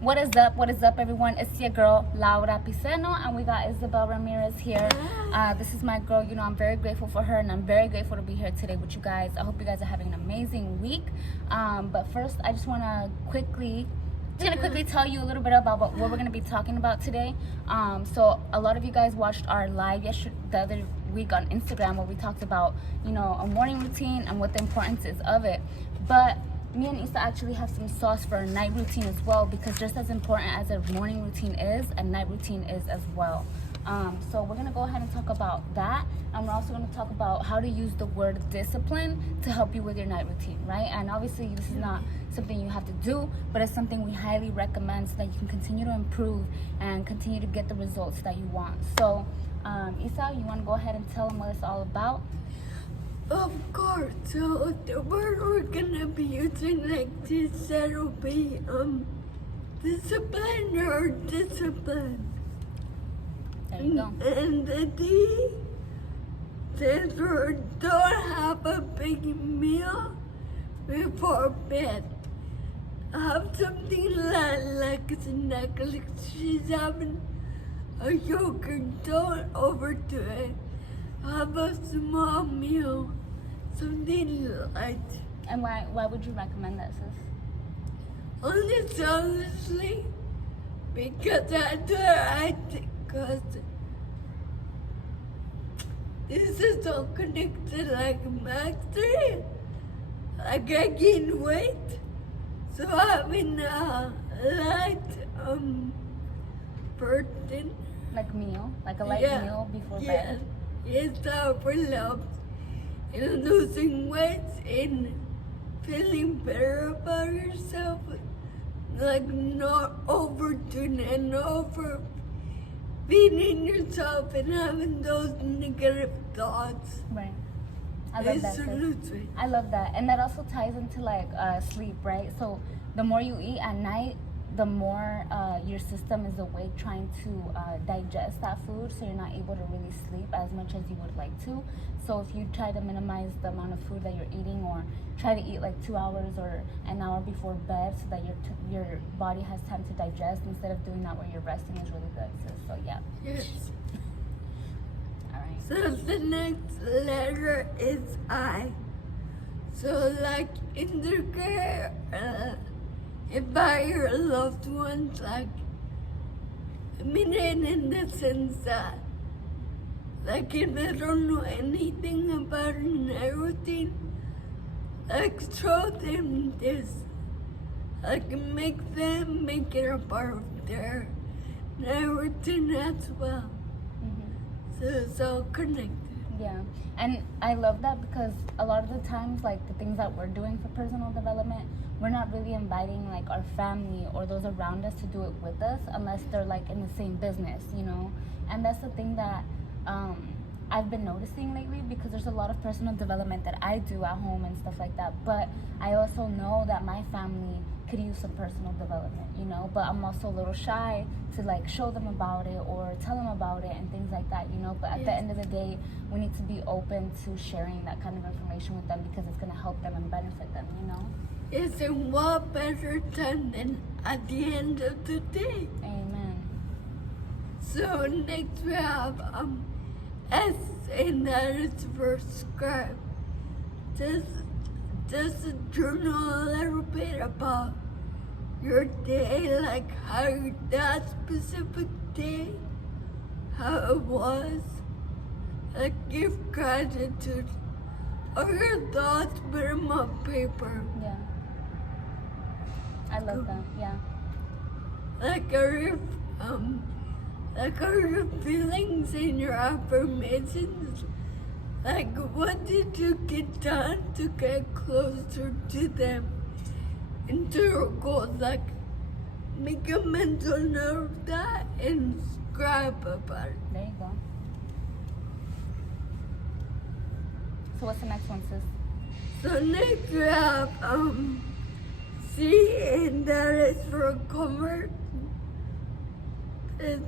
What is up? What is up, everyone? It's your girl, Laura Piceno, and we got Isabel Ramirez here. This is my girl. You know, I'm very grateful for her, and I'm very grateful to be here today with you guys. I hope you guys are having an amazing week. But first, I just want to quickly tell you a little bit about what we're going to be talking about today. So a lot of you guys watched our live the other week on Instagram where we talked about, you know, a morning routine and what the importance is of it. But me and Issa actually have some sauce for a night routine as well, because just as important as a morning routine is, a night routine is as well. So we're gonna go ahead and talk about that, and we're also gonna talk about how to use the word discipline to help you with your night routine, right? And obviously this is not something you have to do, but it's something we highly recommend so that you can continue to improve and continue to get the results that you want. So Issa, you wanna go ahead and tell them what it's all about? Of course. So the word we're gonna be using like this will be discipline or discipline. There you go. And the D says we don't have a big meal before bed. Have something like a snack, like she's having a yogurt, don't overdo it. Have a small meal, something light. And why would you recommend that, sis? Honestly, because that's what I think, because this is all connected like mastery, like I gain weight, so having a light protein. Like meal, like a light meal before bed. Yes, that will help in losing weight and feeling better about yourself. Like not overdoing and over feeding yourself and having those negative thoughts. Right. I love that. Absolutely. I love that. And that also ties into like sleep, right? So the more you eat at night, the more your system is awake trying to digest that food, so you're not able to really sleep as much as you would like to. So if you try to minimize the amount of food that you're eating, or try to eat like 2 hours or an hour before bed so that your body has time to digest, instead of doing that where you're resting, is really good. So yeah. Yes. All right. So the next letter is I. So like in the care, by your loved ones, like, I mean, in the sense that, like, if they don't know anything about a night routine, like, show them this, like, make it a part of their night routine as well. Mm-hmm. So it's all connected. Yeah, and I love that, because a lot of the times, like, the things that we're doing for personal development, we're not really inviting like our family or those around us to do it with us, unless they're like in the same business, you know. And that's the thing that I've been noticing lately, because there's a lot of personal development that I do at home and stuff like that, but I also know that my family could use some personal development, you know. But I'm also a little shy to like show them about it or tell them about it and things like that, you know. But at the end of the day, we need to be open to sharing that kind of information with them, because it's going to help them and benefit them, you know. It's a what better time than at the end of the day. Amen. So next we have S, and that is for scribe. Just journal a little bit about your day, like how that specific day, how it was, like give gratitude, or your thoughts, put them on paper. Yeah. I love that. Yeah. Like are your feelings and your affirmations? Like what did you get done to get closer to them and to your goals? Like make a mental note of that and scribe about it. There you go. So what's the next one, sis? So next we have C, and that is for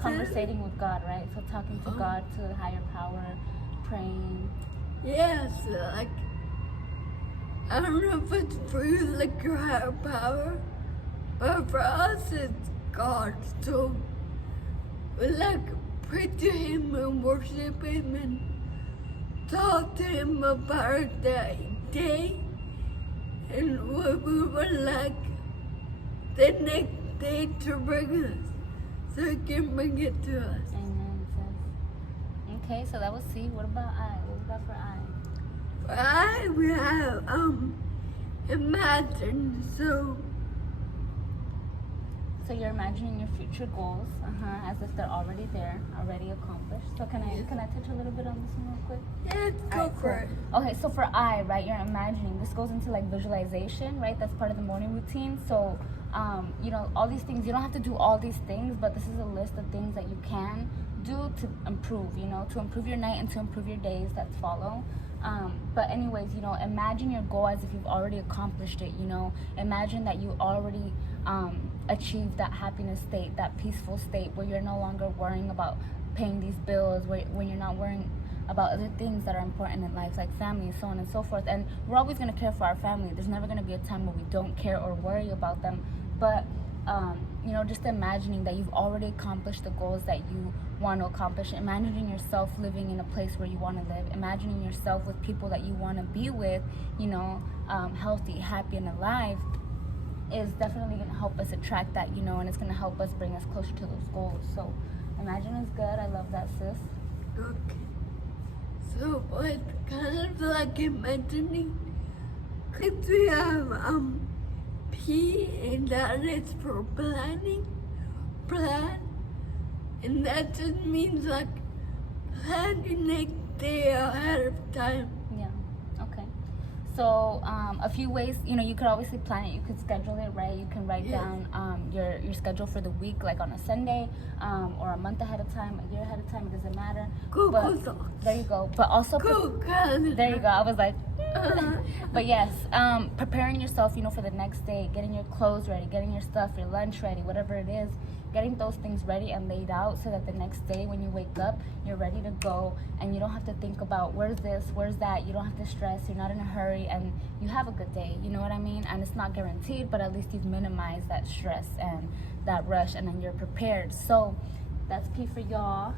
Conversating with God, right? So talking to God, to a higher power, praying. Yes, like I don't know if it's for you, like your higher power, but for us, it's God. So we like pray to Him and worship Him and talk to Him about that day and what we would like the next day to bring us, so He can bring it to us. Amen, sis. Okay, so that was C. What about I? What we got for I? We have imagine. So you're imagining your future goals, as if they're already there, already accomplished. So can I touch a little bit on this one real quick? Yeah, go Alright, for it. cool. Okay, so for I, right, you're imagining. This goes into like visualization, right? That's part of the morning routine. So, all these things, you don't have to do all these things, but this is a list of things that you can do to improve, to improve your night and to improve your days that follow. But anyways, imagine your goal as if you've already accomplished it, Imagine that you already achieved that happiness state, that peaceful state where you're no longer worrying about paying these bills, when you're not worrying about other things that are important in life, like family, so on and so forth. And we're always going to care for our family. There's never going to be a time where we don't care or worry about them. But, just imagining that you've already accomplished the goals that you want to accomplish, imagining yourself living in a place where you want to live, imagining yourself with people that you want to be with, healthy, happy, and alive, is definitely going to help us attract that, and it's going to help us bring us closer to those goals. So imagine is good. I love that, sis. Okay. So it's kind of like imagining, because we have P, and that is for plan, and that just means like plan your next day ahead of time. Yeah. Okay. So a few ways, you could obviously plan it. You could schedule it, right? You can write down your schedule for the week, like on a Sunday, or a month ahead of time, a year ahead of time. It doesn't matter. Google But Docs. there you go. But also, there you go. I was like, but yes, preparing yourself, for the next day, getting your clothes ready, getting your stuff, your lunch ready, whatever it is, getting those things ready and laid out so that the next day when you wake up, you're ready to go and you don't have to think about where's this, where's that. You don't have to stress. You're not in a hurry and you have a good day. You know what I mean? And it's not guaranteed, but at least you've minimized that stress and that rush, and then you're prepared. So that's P for y'all.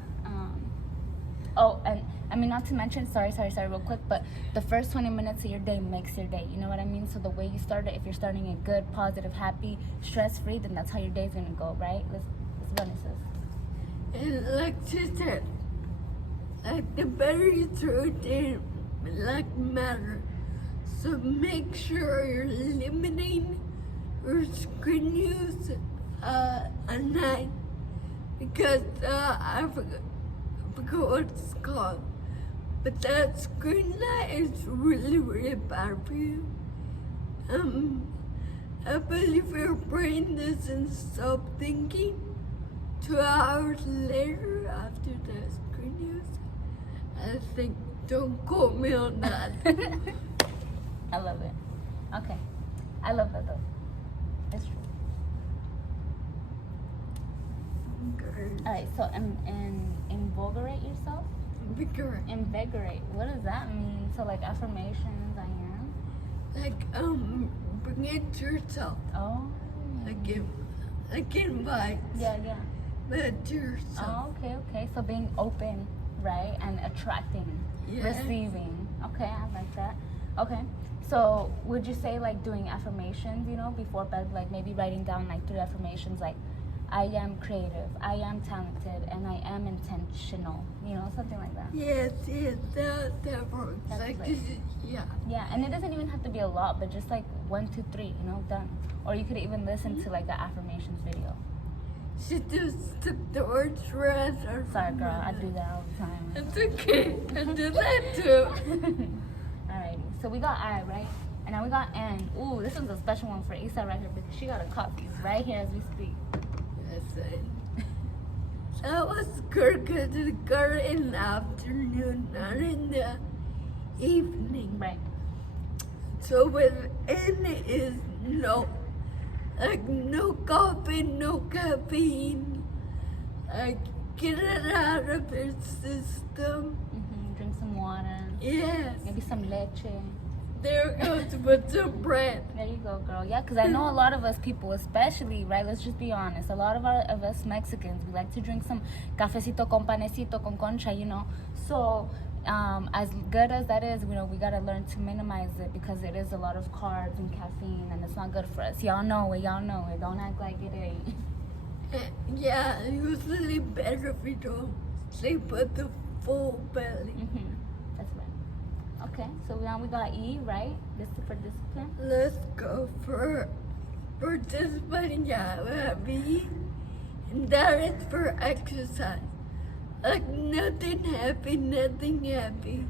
Not to mention, sorry, real quick, but the first 20 minutes of your day makes your day. You know what I mean? So the way you start it, if you're starting it good, positive, happy, stress-free, then that's how your day's gonna go, right? Let's run it, sis. And like she said, like the better you throw it in, like matter. So make sure you're limiting your screen use at night, because I forgot what it's called. But that screen light is really, really bad for you. I believe your brain doesn't stop thinking 2 hours later after the screen use. I think, don't quote me on that. I love it. Okay. I love that though. It's true. Okay. Alright, so invigorate yourself? Invigorate. What does that mean? So like affirmations, I am? Like, bring it to yourself. Oh. Like invite. Yeah. But to yourself. Oh, okay. So being open, right? And attracting, Yes. receiving. Okay, I like that. Okay. So would you say like doing affirmations, before bed, like maybe writing down like 3 affirmations, like I am creative, I am talented, and I am intentional, something like that. Yes, that works. That's like, right. Yeah, and it doesn't even have to be a lot, but just like 1, 2, 3, done. Or you could even listen to like the affirmations video. She just took the words right out. Sorry, girl, I do that all the time. It's okay. I do that too. Alrighty, so we got I, right? And now we got N. Ooh, this one's a special one for Isa right here because she got a copy right here as we speak. That's it. That was good because it's good in the afternoon, not in the evening. Right. So with N is no. Like no coffee, no caffeine. Like get it out of your system. Drink some water. Yes. Maybe some leche. there goes with some bread. There you go, girl. Yeah, because I know a lot of us people, especially, right? Let's just be honest. A lot of us Mexicans, we like to drink some cafecito con panecito con concha, you know. So, as good as that is, you know, we gotta learn to minimize it because it is a lot of carbs and caffeine, and it's not good for us. Y'all know it. Y'all know it. Don't act like it ain't. Yeah, usually better if you don't sleep with a full belly. That's right. Okay, so now we got E, right? This is for discipline. Let's go for discipline. Yeah, we have E, and that is for exercise. Like nothing happy, nothing happy.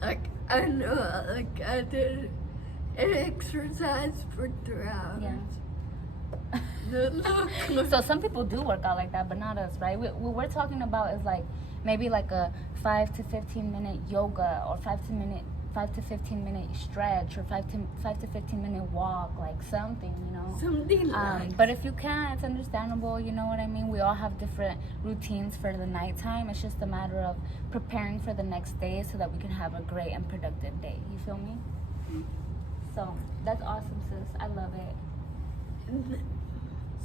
Like I know, like I did an exercise for 3 hours. Yeah. No, So some people do work out like that, but not us, right? What we're talking about is like maybe like a 5 to 15 minute yoga, or 5 to 15 minute stretch, or 5 to 15 minute walk, like something, you know. something like. But if you can't, it's understandable. You know what I mean? We all have different routines for the nighttime. It's just a matter of preparing for the next day so that we can have a great and productive day. You feel me? So that's awesome, sis. I love it.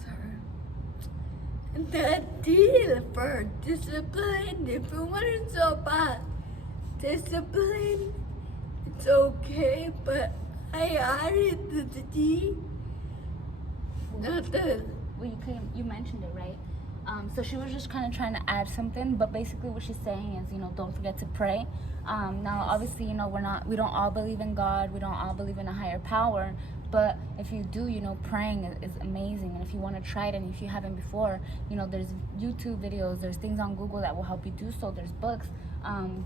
Sorry. The deal for discipline, if you want it so bad, discipline, it's okay, but I added the D. Not the. Well, you mentioned it, right? So she was just kind of trying to add something, but basically what she's saying is, you know, don't forget to pray. Now, obviously, you know, we don't all believe in God. We don't all believe in a higher power. But if you do, you know, praying is amazing. And if you want to try it, and if you haven't before, you know, there's YouTube videos, there's things on Google that will help you do so. There's books.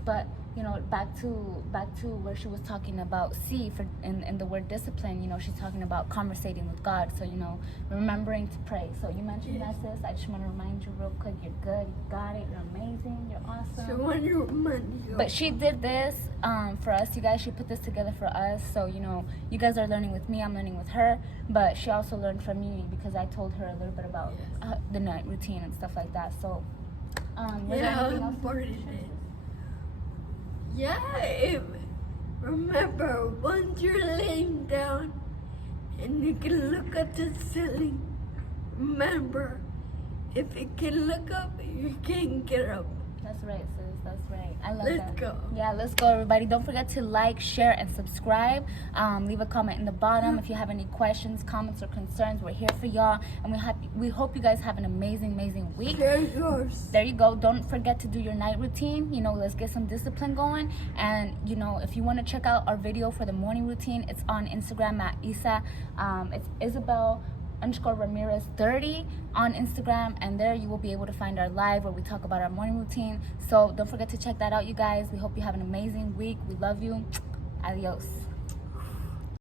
But you know, back to where she was talking about C for in the word discipline. You know, she's talking about conversating with God. So, you know, remembering to pray. So you mentioned that, sis. I just want to remind you real quick. You're good. You got it. You're amazing. You're awesome. So when your money goes. But she did this for us, you guys. She put this together for us. So, you know, you guys are learning with me. I'm learning with her. But she also learned from me because I told her a little bit about the night routine and stuff like that. So, was there Yeah, how anything else? important it is. Yeah, remember, once you're laying down and you can look at the ceiling, remember, if you can look up, you can get up. That's right, sis. That's right. I love Let's that. go. Yeah, let's go, everybody. Don't forget to like, share, and subscribe. Leave a comment in the bottom if you have any questions, comments, or concerns. We're here for y'all, and we hope you guys have an amazing, amazing week. There's yours. There you go. Don't forget to do your night routine. You know, let's get some discipline going. And, you know, if you want to check out our video for the morning routine, it's on Instagram at Isa. It's Isabel_Ramirez 30 on Instagram, and there you will be able to find our live where we talk about our morning routine. So don't forget to check that out, you guys. We hope you have an amazing week. We love you. Adios.